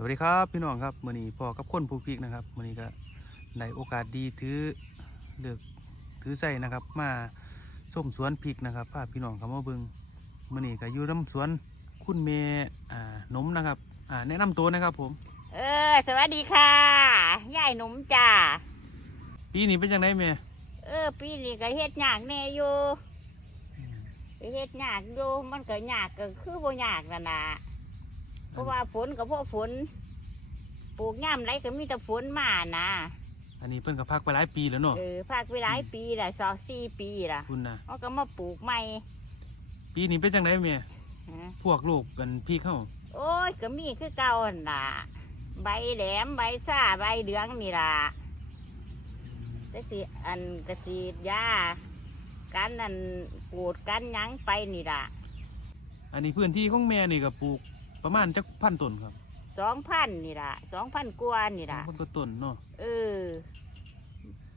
สวัสดีครับพี่น้องครับมื้อนี้พ่อกับคนภูพริกนะครับมื้อนี้ก็ได้โอกาสดีถือเลือกถือใส่นะครับ มาส้มสวนพริกนะครับพาพี่น้องเข้ามาเบิ่งมื้อนี้ก็อยู่น้ำสวนคุณเมย์อ่าหนมนะครับ อ่าแนะนำตัวนะครับผม เออ สวัสดีค่ะยายหนุ่มจ้าปีนี้เป็นจังไดเมย์เออ ปีนี้ก็เฮ็ดยากแน่อยู่ก็เฮ็ดยากอยู่มันก็ยากก็คือบ่ยากนั่นน่ะเพ ราะว่าฝนก็เพราะฝน ปลูกย่ำไรก็มีแต่ฝนมานะอันนี้เพิ่นก็พักไปหลายปีแล้วเนาะเออภาคไปหลายปีละสองสี่ปีละคุณนะเขาก็มาปลูกใหม่ ปีนี้เป็นจังไดเมย์ฮะพวกลูกกันพี่เข้า โอ้ยก็มีคือเก่าหั่นล่ะ ใบแหลมใบซ่าใบเหลืองนี่ล่ะแต่สิอันกระสีดยากันนั่นปลูดกันหยังไปนี่ล่ะ อันนี้พื้นที่ของแม่นี่ก็ปลูก ประมาณจักพันต้นครับสองพันนี่ล่ะสองพันกว่านี่ล่ะพันกว่าต้นเนาะเออ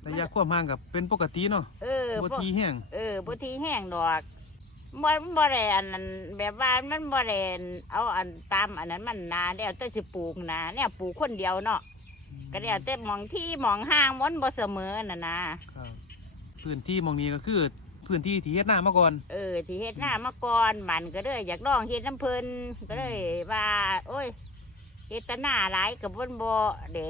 ระยะความห่างกับเป็นปกติเนาะเออบ่บ่ทีแห้งเออบ่ทีแห้งดอกบ่บ่ได้อันนั้นแบบว่ามันบ่ได้เอาอันตามอันนั้นมันนาแล้วแต่สิปลูกนะเนี่ยปลูกคนเดียวเนาะก็แล้วแต่หมองที่หมองห้างมันบ่เสมอน่ะนะครับพื้นที่หมองนี้ก็คือพื้นที่ที่เฮ็ดนามาก่อน เอ อที่เฮ็ดหน้ามาก่อนมันก็เลยอยากลองเฮ็ดน้ำเพิ่นก็เลยว่า โอ้ยเฮ็ดแต่หน้าหลายก็บ่บ่เด้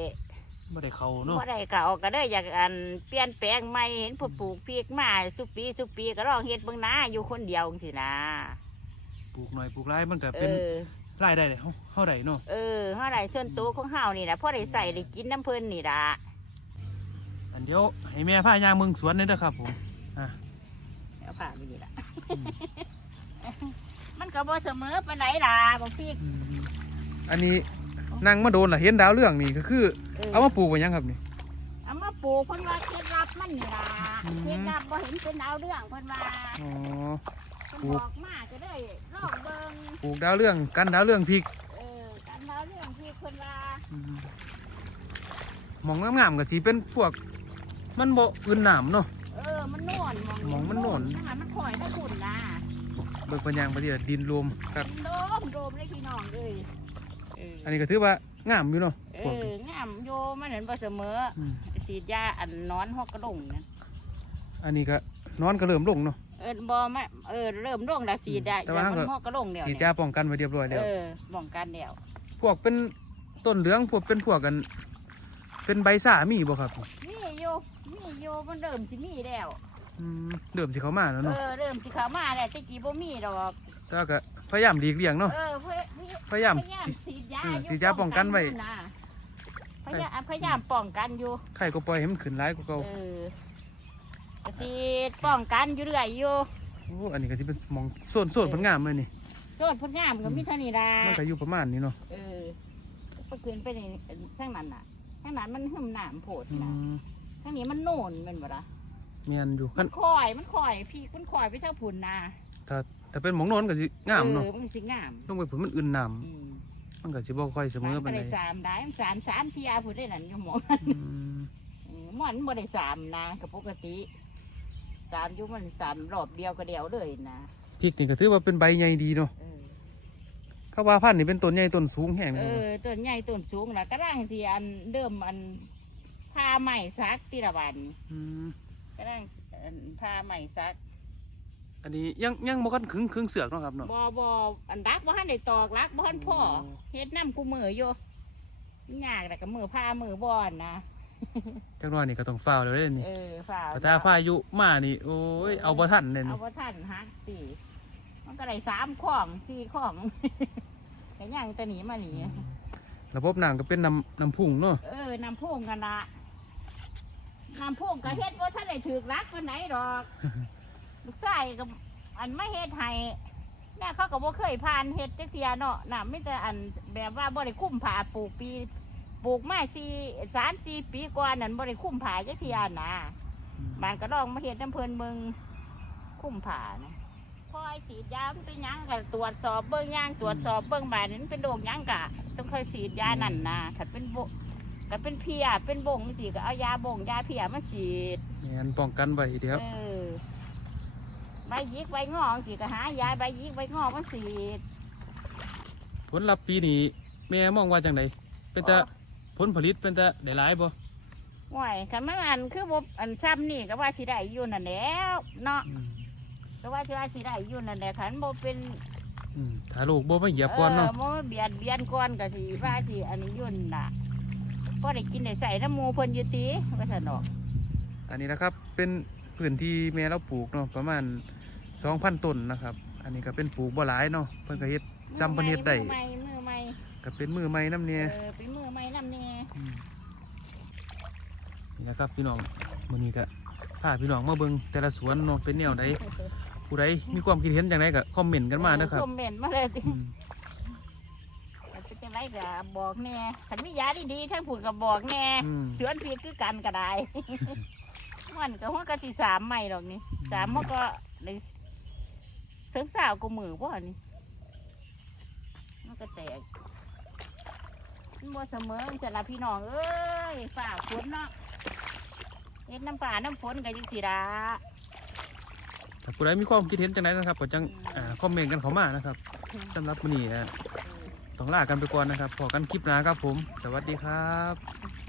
บ่ได้เข้าเนาะบ่ได้ก็เอาก็เลยอยากอันเปลี่ยนแปลงใหม่เห็นผู้ปลูกพริกมาสุปีสุปีก็ลองเฮ็ดเบิ่งนะอยู่คนเดียวจังซี่นะปลูกหน่อยปลูกหลายมันก็เอเป็นอ รายได้เฮาเฮาได้เนาะเออเฮาได้ส่วนตัวของเฮานี่ล่ะพอได้ใส่ได้กินน้ำเพิ่นนี่ล่ะอันเดียวให้แม่พายางเมืองสวนนี่เด้อครับผมอะเอาผ่าไปนี่ล่ะ มันก็บ่เสมอปานใดล่ะบ่พริกอืมอันนี้นั่งมาโดนล่ะเห็นดาวเรื่องนี่ก็คือ เออเอามาปลูกไว้ยังครับนี่ เอามาปลูกเพิ่นว่าเคล็ดลับมันนี่ล่ะอืม เคล็ดลับบ่เห็นเป็นดาวเรื่องเพิ่นว่าอ๋อ เพิ่นปลูกบอกมาก็ได้ลองเบิ่งปลูกดาวเรื่องกันดาวเรื่องพริกเออการดาวเรื่องที่เพิ่นว่าอืมหมองงามๆก็สิเป็นพวก มันบ่อื่นน้ำเนาะเออมันโน่นหม องมันโน่นถ้าหามันข่อยถ้าขุ่นนะเบิกปัญญางไปที่ดินรวมครับโดมโดมเลยพี่น้องเอ้ยเอออันนี้ก็ถือว่างามอยู่เนาะเอพวกอนี้งามโยมันเห็นบ่เสมอมฉีดยาอันนอนหอกกระดงนะอันนี้ก็นอนก็เริ่มลงเนาะ เออบ่มาเออเริ่มลงแล้วฉีดได้แต่ว่ามันก็หอกกระดงเดียวสีดเนี่ยยาป้องกันไว้เรียบร้อยแล้วเออป้องกันเดียวพวกเป็นต้นเหลืองพวกเป็นพวกกัน เป็นใบซ่ามีบ่ครับ มีอยู่มีอยู่มันเริ่มสิมีแล้ว อืมเริ่มสิเข้ามาแล้วเอเนาะอเริ่มสิเข้ามาแล้วแตะกี้บ่มีดอกแต่ว่าก็พยายามหลีกเลี่ยงเนาะเออเพื่อพยายามพยายามสิ ฉีดยาเอออยู่ฉีดยาป้องกันไว้นะพยายามพยายามป้องกันอยู่ไข่ก็ปล่อยให้มันขึ้นร้ายกว่าเก่าเออก็ฉีดป้องกันอยู่เรื่อยอยู่โอ้อันนี้ก็สิเป็นหมองโซนโซนผลงามเลยนี่โทษพุ่นงามก็มีเท่านี้ละมันก็อยู่ประมาณนี้เนาะเออก็คืนไปในข้างนั้นน่ะข้างนั้นมันหึมหนามโผดอืนะมข้างนี้มันโน่นแมันบ่ละ เมียนอยู่มัคันนคอยมันคอยพี่มันคอยไปเท่าพุ่นนะถ้าถ้าเป็นหมองโนนก็สิงามเนาะเออมันสิงามลงไปผลมันอื่นน้อืมำมันก็สิบ่ค่อยเสมอมันปานใดก็ได้สามได้มันสามสามเทียพุ่นได้นั่นอยู่หมออืมเออหมอนบ่ได้สามนะกับปกติสามอยู่มันสามรอบเดียวก็เดียวเลยนะพริกนี่ก็ถือว่าเป็นใบใหญ่ดีเนาะเออ เขาว่าพันธุ์นี่เป็นต้นใหญ่ต้นสูงแห้งเอเลยอต้นใหญ่ต้นสูงนะก็ร่างที่อันเดิมอันพาใหม่ซักติละวันม ก็ร่างอันพาใหม่ซักอันนี้ยังยังบ่กันขึงขึงเสือกเนาะครับเนาะบอบออันรักบ่ทันได้ตอกรักบ่ทันพ่อโอ้เฮ็ดน้ำกูมืออยู่ยากแต่ก็มือพามือบอนนะจักหน่อยนี่ก็ต้องฟ้าวแล้วเด้นี่เออฝ่าแต่ถ้าพายุมานี่โอ้ยเอาบ่ทันเลยเอานี่บ่ทันฮักตีมันก็ได้สามข้องสี่ข้องก็ย่างแตะหนีมาหนีระบบน้ำก็เป็นน้ำน้ำพุ่งเนาะเออน้ำพุ่งกันละ น้ำพุ่งก็เฮ็ดว่าท่านได้ถือรักวันไหนดอก ลูกชายก็อันไม่เฮ็ดให้แม่เขาก็บ่เคยผ่านเฮ็ดจักเทียเนาะน่ะไม่แต่อันแบบว่าบ่ได้คุ้มผ่าปลูกปี ปลูกมาสี่สามสี่ปีก่อนนั่นบ่ได้คุ้มผ่าจักเทียนะมันก็ลองมาเฮ็ดน้ำเพลินเมืองคุ้มผ่านะพอไอ้สีดยามันเป็นหยังก็ตรวจสอบเบิ่งหยังตรวจสอบเบิ่งบาดนี้มันเป็นโรคหยังกะ ต้องเคยฉีดยานั่นนะถ้าเป็น โบถ้าเป็นเพียเป็นบงสิก็เอายาบงยาเพียมาฉีดแม่นป้องกันไว้เดี๋ยวเออใบยิกใบงอสิก็หายาใบยิกใบงอมาฉีดผลลัพธ์ปีนี้แม่มองว่าจังไดเป็นแต่ผลผลิตเป็นแต่ได้หลายบ่ไหวคันมันอันคือบ่อันซ้ำนี่ก็ว่าสิได้อยู่นั่นแหล้วเนาะอืมก็ว่าสิว่าสิได้อยู่นั่นแหละคันบ่เป็นอืมถ้าลูกบ่มาเหยียบก่อนเนาะเออบ่เบียดเบียนก่อนก็สิว่าสิอันนี้ยุ่นน่ะ พอได้กินได้ใส่น้ำหมูเพิ่นอยู่ติว่าซั่นดอกอันนี้นะครับเป็นพื้นที่แม่เราปลูกเนาะประมาณ2,000ต้นนะครับ อันนี้ก็เป็นปลูกบ่หลายเนาะเพิ่นก็เฮ็ดจำเพิ่นเฮ็ดได้มือใหม่มือใหม่ก็เป็นมือใหม่น้ำเนี่ยเออเป็นมือใหม่นำแน่นี่นะครับพี่น้องมื้อนี้ก็พาพี่น้องมาเบิ่งแต่ละสวนเนาะเป็นแนวใดผู้ใดมีความคิดเห็นจังไดก็คอมเมนต์กันมานะครับคอมเมนต์มาเลยติ อืม เป็นจังได ก็บอกแน่คันมียาดีๆทั้งพูดก็บอกแน่อืม สวนผิดคือกันก็ได้ มันก็หัวก็สิสามใหม่ดอกนี่สามมันก็ได้ถึงสาวกูมือบ่นี่มันก็แตกมันบ่เสมอจะละพี่น้องเอ้ยฝ่าฝนเนาะเฮ็ดน้ำป่าน้ำฝนก็จังสิละถ้าผู้ใดมีความคิดเห็นจังไดนะครับก็จังอ่าคอมเมนต์กันเข้ามานะครับสำหรับมื้อนี้อะ ต้องลากันไปก่อนนะครับพอกันคลิปหน้าครับผม สวัสดีครับ